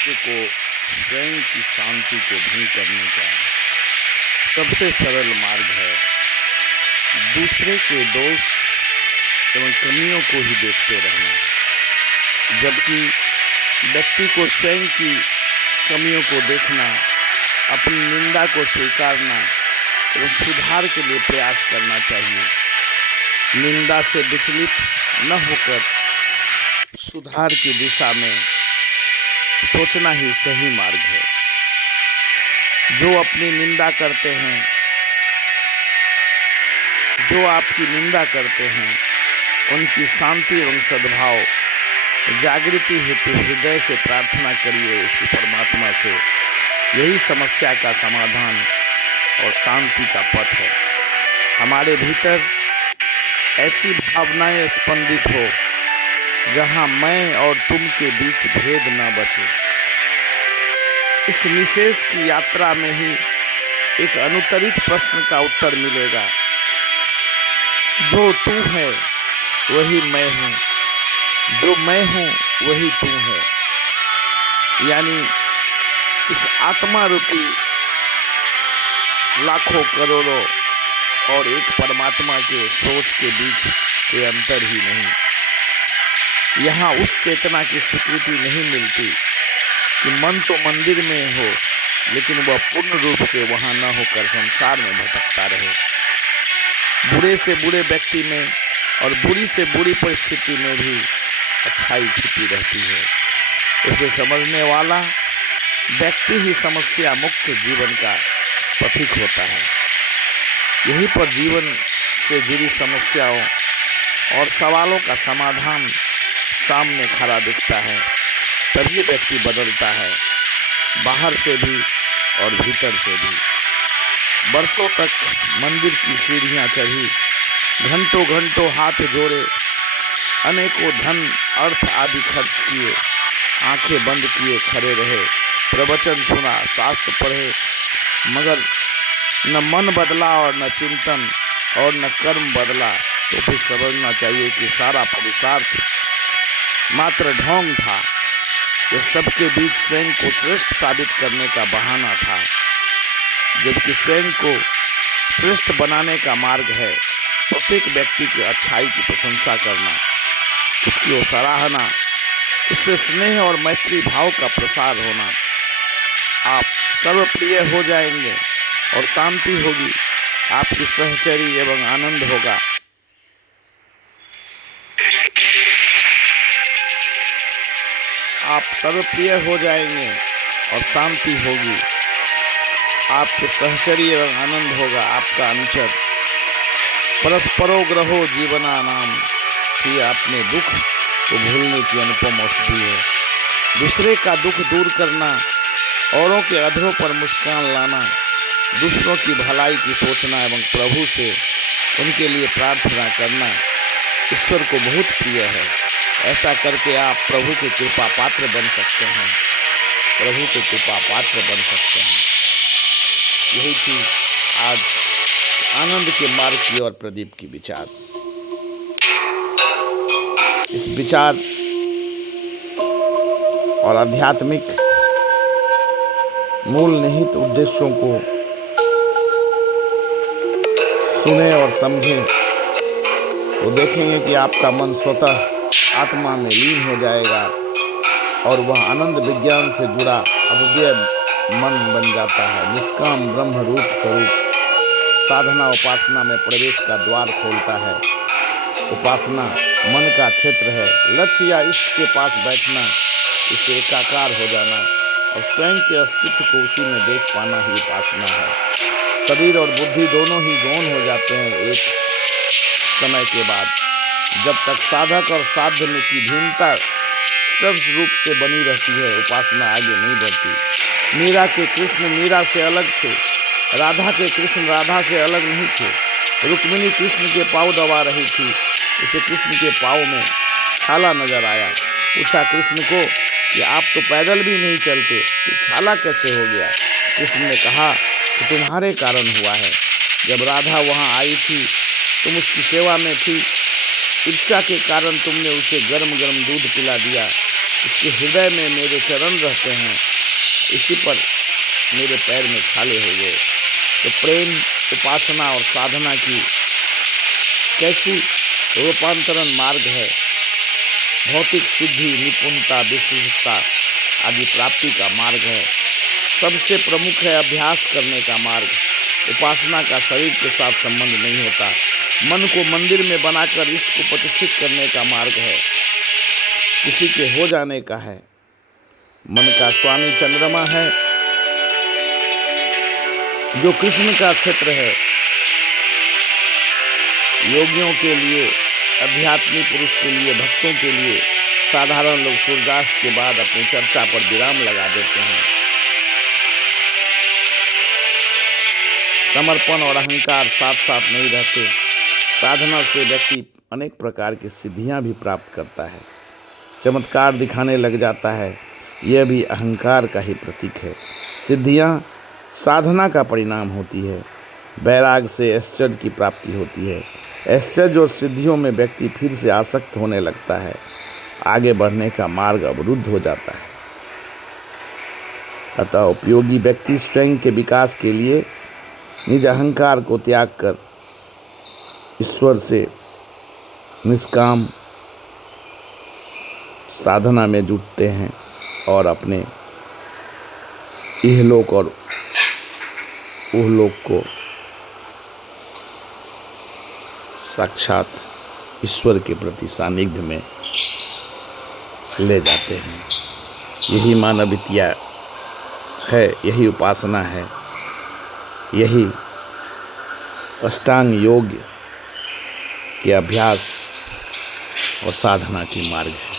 मनुष्य को स्वयं की शांति को भंग करने का सबसे सरल मार्ग है दूसरे के दोष एवं कमियों को ही देखते रहना, जबकि व्यक्ति को स्वयं की कमियों को देखना, अपनी निंदा को स्वीकारना एवं सुधार के लिए प्रयास करना चाहिए। निंदा से विचलित न होकर सुधार की दिशा में सोचना ही सही मार्ग है। जो अपनी निंदा करते हैं, जो आपकी निंदा करते हैं, उनकी शांति एवं सद्भाव जागृति हेतु हृदय से प्रार्थना करिए उसी परमात्मा से। यही समस्या का समाधान और शांति का पथ है। हमारे भीतर ऐसी भावनाएं स्पंदित हो जहां मैं और तुम के बीच भेद न बचे। इस निशेष की यात्रा में ही एक अनुत्तरित प्रश्न का उत्तर मिलेगा। जो तू है वही मैं हूँ, जो मैं हूँ वही तू है। यानी इस आत्मा रूपी लाखों करोड़ों और एक परमात्मा के सोच के बीच कोई अंतर ही नहीं। यहाँ उस चेतना की स्वीकृति नहीं मिलती कि मन तो मंदिर में हो लेकिन वह पूर्ण रूप से वहाँ न होकर संसार में भटकता रहे। बुरे से बुरे व्यक्ति में और बुरी से बुरी परिस्थिति में भी अच्छाई छिपी रहती है। उसे समझने वाला व्यक्ति ही समस्या मुक्त जीवन का पथिक होता है। यहीं पर जीवन से जुड़ी समस्याओं और सवालों का समाधान सामने खड़ा दिखता है। तभी व्यक्ति बदलता है, बाहर से भी और भीतर से भी। बरसों तक मंदिर की सीढ़ियां चढ़ी, घंटों घंटों हाथ जोड़े, अनेकों धन अर्थ आदि खर्च किए, आंखें बंद किए खड़े रहे, प्रवचन सुना, शास्त्र पढ़े, मगर न मन बदला और न चिंतन और न कर्म बदला। तो फिर समझना चाहिए कि सारा पुरुषार्थ मात्र ढोंग था। यह सबके बीच स्वयं को श्रेष्ठ साबित करने का बहाना था, जबकि स्वयं को श्रेष्ठ बनाने का मार्ग है प्रत्येक व्यक्ति की अच्छाई की प्रशंसा करना, उसकी वो सराहना, उससे स्नेह और मैत्री भाव का प्रसार होना। आप सर्वप्रिय हो जाएंगे और शांति होगी, आपकी सहचरी एवं आनंद होगा। आप सर्वप्रिय हो जाएंगे और शांति होगी, आपके सहचरी एवं आनंद होगा, आपका अनुचर। परस्परो ग्रहो जीवना नाम, ये आपने दुख को भूलने की अनुपम औषधि है। दूसरे का दुख दूर करना, औरों के अधरों पर मुस्कान लाना, दूसरों की भलाई की सोचना एवं प्रभु से उनके लिए प्रार्थना करना ईश्वर को बहुत प्रिय है। ऐसा करके आप प्रभु के कृपा पात्र बन सकते हैं, प्रभु के कृपा पात्र बन सकते हैं। यही थी आज आनंद के मार्ग की और प्रदीप की विचार। इस विचार और आध्यात्मिक मूल निहित उद्देश्यों को सुने और समझें तो देखेंगे कि आपका मन स्वतः आत्मा में लीन हो जाएगा और वह आनंद विज्ञान से जुड़ा अव्यय मन बन जाता है। निष्काम ब्रह्म रूप स्वरूप साधना उपासना में प्रवेश का द्वार खोलता है। उपासना मन का क्षेत्र है। लक्ष्य या इष्ट के पास बैठना, इससे एकाकार हो जाना और स्वयं के अस्तित्व को उसी में देख पाना ही उपासना है। शरीर और बुद्धि दोनों ही गौण हो जाते हैं एक समय के बाद। जब तक साधक और साध्य में की भिन्नता स्टव्स रूप से बनी रहती है, उपासना आगे नहीं बढ़ती। मीरा के कृष्ण मीरा से अलग थे, राधा के कृष्ण राधा से अलग नहीं थे। रुक्मिणी कृष्ण के पाँव दबा रही थी, उसे कृष्ण के पाँव में छाला नजर आया। पूछा कृष्ण को कि आप तो पैदल भी नहीं चलते, तो छाला कैसे हो गया? कृष्ण ने कहा कि तुम्हारे कारण हुआ है। जब राधा वहाँ आई थी, तुम उसकी सेवा में थी, ईर्ष्या के कारण तुमने उसे गर्म गर्म दूध पिला दिया। उसके हृदय में मेरे चरण रहते हैं, इसी पर मेरे पैर में छाले हो गए। तो प्रेम, उपासना और साधना की कैसी रूपांतरण मार्ग है। भौतिक सिद्धि, निपुणता, विशिष्टता आदि प्राप्ति का मार्ग है। सबसे प्रमुख है अभ्यास करने का मार्ग। उपासना का शरीर के साथ संबंध नहीं होता। मन को मंदिर में बनाकर इष्ट को प्रतिष्ठित करने का मार्ग है, किसी के हो जाने का है। मन का स्वामी चंद्रमा है, जो कृष्ण का क्षेत्र है। योगियों के लिए, अध्यात्मिक पुरुष के लिए, भक्तों के लिए साधारण लोग सूर्यास्त के बाद अपनी चर्चा पर विराम लगा देते हैं। समर्पण और अहंकार साथ साथ नहीं रहते। साधना से व्यक्ति अनेक प्रकार की सिद्धियां भी प्राप्त करता है, चमत्कार दिखाने लग जाता है। यह भी अहंकार का ही प्रतीक है। सिद्धियां साधना का परिणाम होती है। वैराग से ऐश्वर्य की प्राप्ति होती है। ऐश्वर्य और सिद्धियों में व्यक्ति फिर से आसक्त होने लगता है। आगे बढ़ने का मार्ग अवरुद्ध हो जाता है। अतः उपयोगी व्यक्ति स्वयं के विकास के लिए निज अहंकार को त्याग कर ईश्वर से निष्काम साधना में जुटते हैं और अपने इहलोक और उहलोक को साक्षात ईश्वर के प्रति सानिध्य में ले जाते हैं। यही मानवीयता है, यही उपासना है, यही अष्टांग योग के अभ्यास और साधना की मार्ग है।